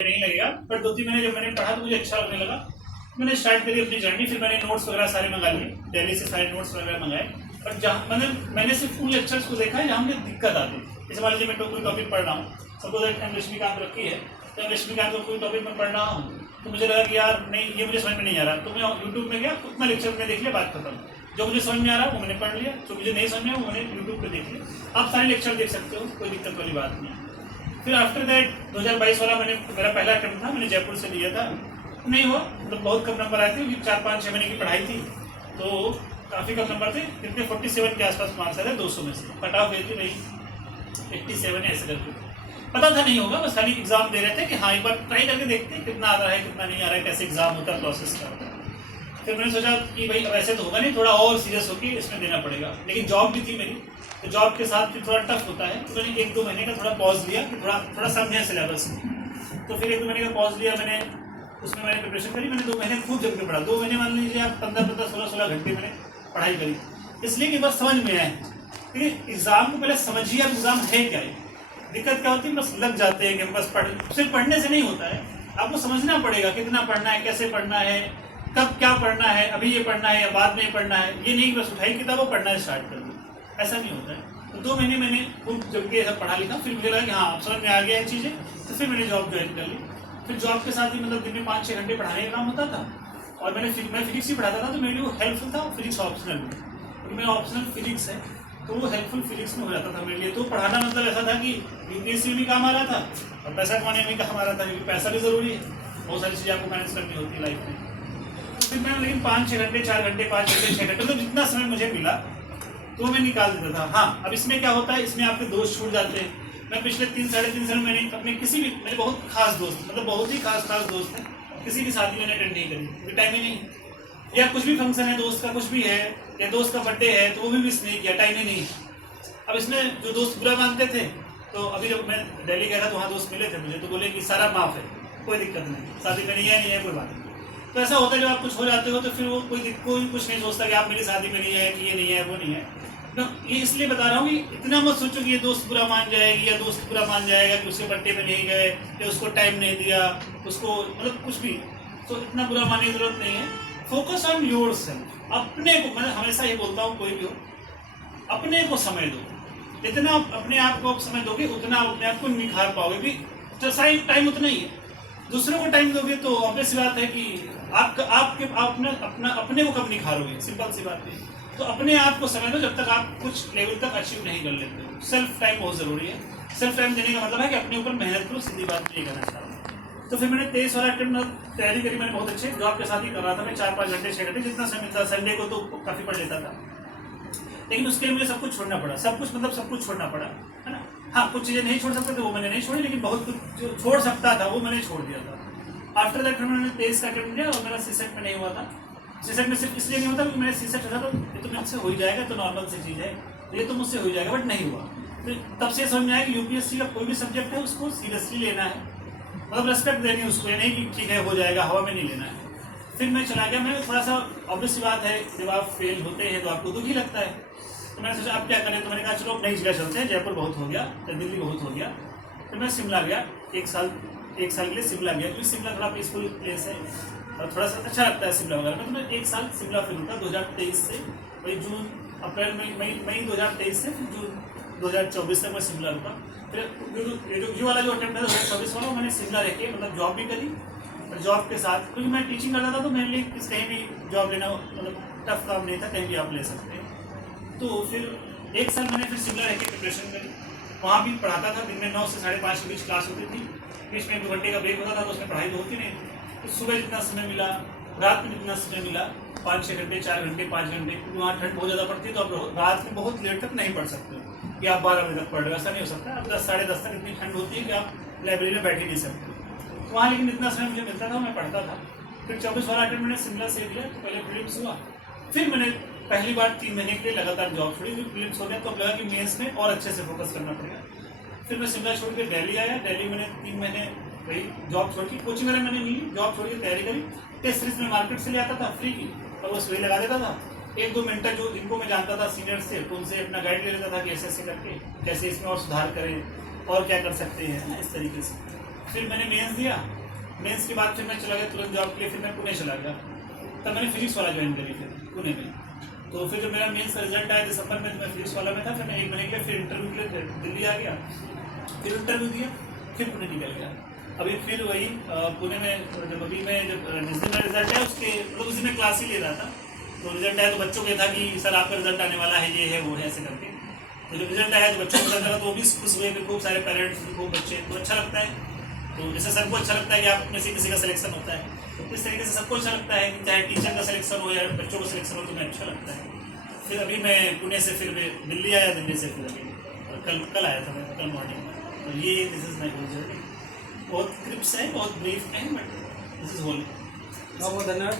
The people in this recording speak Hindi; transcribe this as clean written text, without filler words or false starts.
नहीं लगेगा, पर 2-3 महीने जब मैंने पढ़ा तो मुझे अच्छा लगने लगा। मैंने स्टार्ट करी अपनी जर्नी। फिर मैंने नोट्स वगैरह सारे मंगा लिए, दिल्ली से सारे नोट्स वगैरह मंगाए। और जहाँ मैंने सिर्फ उन लेक्चर्स को देखा है जहाँ मुझे दिक्कत आती है। जैसे मान लीजिए मैं कोई टॉपिक पढ़ रहा हूँ, सपोज दैट लक्ष्मीकांत रखी है, तो लक्ष्मीकांत को कोई टॉपिक में पढ़ रहा हूँ तो मुझे लगा कि यार नहीं, ये मुझे समझ में नहीं आ रहा, तो मैं यूट्यूब में गया, उतना लेक्चर मैंने देख लिया, बात खत्म। जो मुझे समझ में आ रहा है वो मैंने पढ़ लिया, जो मुझे नहीं समझ में आया वो मैंने यूट्यूब पे देख लिया। आप सारे लेक्चर देख सकते हो, कोई दिक्कत वाली बात नहीं है। फिर आफ्टर दैट 2022 वाला मेरा पहला अटेम्प्ट था, मैंने जयपुर से दिया था, नहीं हुआ, मतलब बहुत कम नंबर आए थे क्योंकि 4-5-6 महीने की पढ़ाई थी, तो काफ़ी कम नंबर थे। कितने 47 के आसपास मार्क्स आए थे 200 में से। कट ऑफ थी नहीं 87 ऐसे करके, पता था नहीं होगा, बस खाली एग्जाम दे रहे थे कि हाँ एक बार ट्राई करके देखते हैं कितना आ रहा है कितना नहीं आ रहा है, कैसे एग्जाम होता है, प्रोसेस क्या होता है। फिर मैंने सोचा कि भाई अब ऐसे तो होगा नहीं, थोड़ा और सीरियस होकर इसमें देना पड़ेगा। लेकिन जॉब भी थी मेरी, तो जॉब के साथ भी थोड़ा टफ होता है, तो मैंने 1-2 महीने का थोड़ा पॉज लिया कि थोड़ा समझे सिलेबस। तो फिर 1-2 महीने का पॉज लिया मैंने, उसमें मैंने प्रिपरेशन करी। मैंने 2 महीने खूब जम के पढ़ा। 2 महीने मान लीजिए आप 15-15, 16-16 घंटे मैंने पढ़ाई करी, इसलिए कि बस समझ में आए। क्योंकि एग्जाम को पहले समझिए आप एग्जाम है क्या है। दिक्कत क्या होती है, बस लग जाते हैं कि बस सिर्फ पढ़ने से नहीं होता है, आपको समझना पड़ेगा कितना पढ़ना है, कैसे पढ़ना है, कब क्या पढ़ना है, अभी ये पढ़ना है या बाद में पढ़ना है। ये नहीं कि बस उठाई किताब और पढ़ना स्टार्ट कर दो, ऐसा नहीं होता है। तो 2 महीने मैंने खूब जम के सब पढ़ा लिखा। फिर मुझे लगा कि हाँ अब समझ में आ गया है चीज़ें, तो फिर मैंने जॉब ज्वाइन कर ली। फिर जॉब के साथ ही मतलब दिन में 5-6 घंटे पढ़ाने का काम होता था, और मैं फिजिक्स ही पढ़ाता था, तो मेरे लिए वो हेल्पफुल था। फिजिक्स ऑप्शनल में, क्योंकि मेरा ऑप्शनल फिजिक्स है, तो वो हेल्पफुल फिजिक्स में हो जाता था मेरे लिए। तो पढ़ाना मतलब ऐसा था कि यूपीएससी में भी काम आ रहा था और पैसा कमाने में भी काम आ रहा था, क्योंकि पैसा भी ज़रूरी है, बहुत सारी चीज़ें आपको मैनेज करनी होती है लाइफ में। तो फिर मैं लेकिन 5-6 घंटे, 4 घंटे, 5 घंटे, 6 घंटे, मतलब जितना समय मुझे मिला तो मैं निकाल देता था। हाँ, अब इसमें क्या होता है, इसमें आपके दोस्त छूट जाते हैं। मैं पिछले 3-3.5 साल मैंने अपने किसी भी, मेरे बहुत खास दोस्त, मतलब बहुत ही खास दोस्त हैं, किसी की शादी मैंने अटेंड नहीं करी क्योंकि टाइम ही नहीं, या कुछ भी फंक्शन है दोस्त का, कुछ भी है, या दोस्त का बर्थडे है तो वो भी मिस नहीं किया, टाइम ही नहीं। अब इसमें जो दोस्त बुरा मानते थे, तो अभी जब मैं दिल्ली गया था तो वहाँ दोस्त मिले थे मुझे, तो बोले कि सारा माफ़ है, कोई दिक्कत नहीं, शादी में नहीं है कोई बात नहीं। तो ऐसा होता है जब आप कुछ हो जाते हो तो फिर वो कोई कुछ नहीं सोचता कि आप मेरी शादी में नहीं है, कि ये नहीं है वो नहीं है। तो ये इसलिए बता रहा हूँ कि इतना मत सोचो कि ये दोस्त बुरा मान जाएगी या दोस्त बुरा मान जाएगा कि उसके बर्थडे में नहीं गए या उसको टाइम नहीं दिया, उसको मतलब कुछ भी, तो इतना बुरा मानने की जरूरत नहीं है। फोकस ऑन योर सेल्फ, अपने को, मैं हमेशा ये बोलता हूँ कोई भी हो, अपने को समय दो। जितना अपने आप को आप समय दोगे उतना अपने आप को निखार पाओगे भी। टाइम उतना ही है, दूसरों को टाइम दोगे तो ऑब्वियस बात है कि अपने को कब निखारोगे, सिंपल सी बात है। तो अपने आप को समय दो जब तक आप कुछ लेवल तक अचीव नहीं कर लेते हो। सेल्फ टाइम बहुत ज़रूरी है। सेल्फ टाइम देने का मतलब है कि अपने ऊपर मेहनत करो, सीधी बात नहीं करना चाह रहा। तो फिर मैंने 23 वाला अटेम्प्ट तैयारी करी, मैंने बहुत अच्छे जॉब के साथ ही कर रहा था मैं, 4-5 घंटे 6 घंटे जितना समय मिलता, संडे को तो काफ़ी पढ़ लेता था। लेकिन उसके लिए मुझे सब कुछ छोड़ना पड़ा, सब कुछ छोड़ना पड़ा, है ना। हाँ, कुछ चीज़ें नहीं छोड़ सकते थे वो मैंने नहीं छोड़ी, लेकिन बहुत कुछ जो छोड़ सकता था वो मैंने छोड़ दिया था। आफ्टर दैट मैंने 23 का अटेम्प्ट दिया और मेरा सीसेट में नहीं हुआ था। सीसेट में सिर्फ इसलिए नहीं होता कि मेरा सीसेट था तो ये तो मुझसे हो ही जाएगा, तो नॉर्मल सी चीज़ है, ये तो मुझसे हो जाएगा, बट नहीं हुआ। तो तब से समझ में आया कि यूपीएससी का कोई भी सब्जेक्ट है उसको सीरियसली लेना है, मतलब रेस्पेक्ट देनी है उसको, ये नहीं कि ठीक है हो जाएगा, हवा में नहीं लेना है। फिर मैं चला गया। मैं थोड़ा सा, ऑब्वियस सी बात है, जब आप फेल होते हैं तो आपको दुख ही लगता है। तो मैंने सोचा आप क्या करें, तो मैंने कहा चलो नई जगह चलते हैं, जयपुर बहुत हो गया, दिल्ली बहुत हो गया। तो मैं शिमला गया, एक साल के लिए शिमला गया, क्योंकि शिमला थोड़ा पीसफुल प्लेस है और थोड़ा सा अच्छा लगता है शिमला वगैरह में। तो मैं 1 साल शिमला फिर रुका 2023 से, वही जून, अप्रैल, मई 2023 से फिर जून 2024 तक मैं शिमला रुका। फिर ये वाला जो अटेम्प्ट है 2024 वाला, मैंने शिमला रह के मतलब जॉब भी करी, और जॉब के साथ क्योंकि मैं टीचिंग करता था तो मेरे लिए कहीं भी जॉब लेना मतलब टफ काम नहीं था, कहीं भी आप ले सकते हैं। तो फिर 1 साल मैंने फिर शिमला रह के प्रिपरेशन करी, वहाँ भी पढ़ाता था। दिन में 9 से 5:30 के बीच क्लास होती थी, बीच में 2 घंटे का ब्रेक होता था, तो उसमें पढ़ाई तो होती नहीं। तो सुबह जितना समय मिला, रात में जितना समय मिला, 5-6 घंटे, 4 घंटे, 5 घंटे, क्योंकि वहाँ ठंड बहुत ज़्यादा पड़ती है, तो आप रात में बहुत लेट तक नहीं पढ़ सकते कि आप 12 बजे तक पढ़ रहे हो, ऐसा नहीं हो सकता। अब 10 साढ़े 10 तक इतनी ठंड होती है कि आप लाइब्रेरी में बैठ ही नहीं सकते। तो वहाँ लेकिन इतना समय मुझे मिलता था, मैं पढ़ता था। फिर 24 वाला अटेम्प्ट मैंने शिमला से दिया, तो पहले प्रीलिम्स हुआ, फिर मैंने पहली बार 3 महीने के लिए लगातार जॉब छोड़ी, फिर प्रीलिम्स हो गया, तो अब लगा कि मेंस में और अच्छे से फोकस करना पड़ेगा। फिर मैं शिमला छोड़ के दिल्ली आया, दिल्ली मैंने 3 महीने वही जॉब छोड़ के, कोचिंग वगैरह मैंने नहीं, जॉब छोड़ के तैयारी करी। टेस्ट सीरीज में मार्केट से ले आता था फ्री की, और वो वही लगा देता था। 1-2 मिनट जो जिनको मैं जानता था सीनियर से, तो उनसे अपना गाइड ले लेता था कि ऐसे करके कैसे इसमें और सुधार करें और क्या कर सकते हैं, इस तरीके से। फिर मैंने मेंस दिया, मेंस के बाद फिर मैं चला गया तुरंत जॉब के लिए, फिर मैं पुणे चला गया। तब मैंने फिजिक्स वाला ज्वाइन करी फिर पुणे में। तो फिर जब मेरा मेंस का रिजल्ट आया दिसंबर में, तो मैं फिजिक्स वाला में था। फिर मैं 1 महीने के लिए फिर इंटरव्यू के लिए दिल्ली आ गया, फिर इंटरव्यू दिया, फिर पुणे निकल गया। अभी फिर वही पुणे में जब अभी मैं जब जिस दिन मेरा रिजल्ट आया उसके मतलब उस दिन मैं क्लास ही ले रहा था। तो रिजल्ट आया तो बच्चों को था कि सर आपका रिजल्ट आने वाला है, ये है वो है ऐसे करके। तो जब रिजल्ट आया तो बच्चों को रिजल्ट लगा तो वो भी खुश हुए, फिर खूब सारे पेरेंट्स, खूब बच्चे, तो अच्छा लगता है। तो जैसे सबको अच्छा लगता है कि आप में से किसी का सिलेक्शन होता है, तो इस तरीके से सबको अच्छा लगता है कि चाहे टीचर का सिलेक्शन हो या बच्चों का सिलेक्शन हो, तो मैं अच्छा लगता है। फिर अभी मैं पुणे से फिर मैं दिल्ली आया, दिल्ली से फिर अभी कल आया था मैं, कल मॉर्निंग में। तो ये this is my whole journey. बहुत क्रिप्स है, बहुत ब्रीफ है, बट दिस इज होल। बहुत धन्यवाद।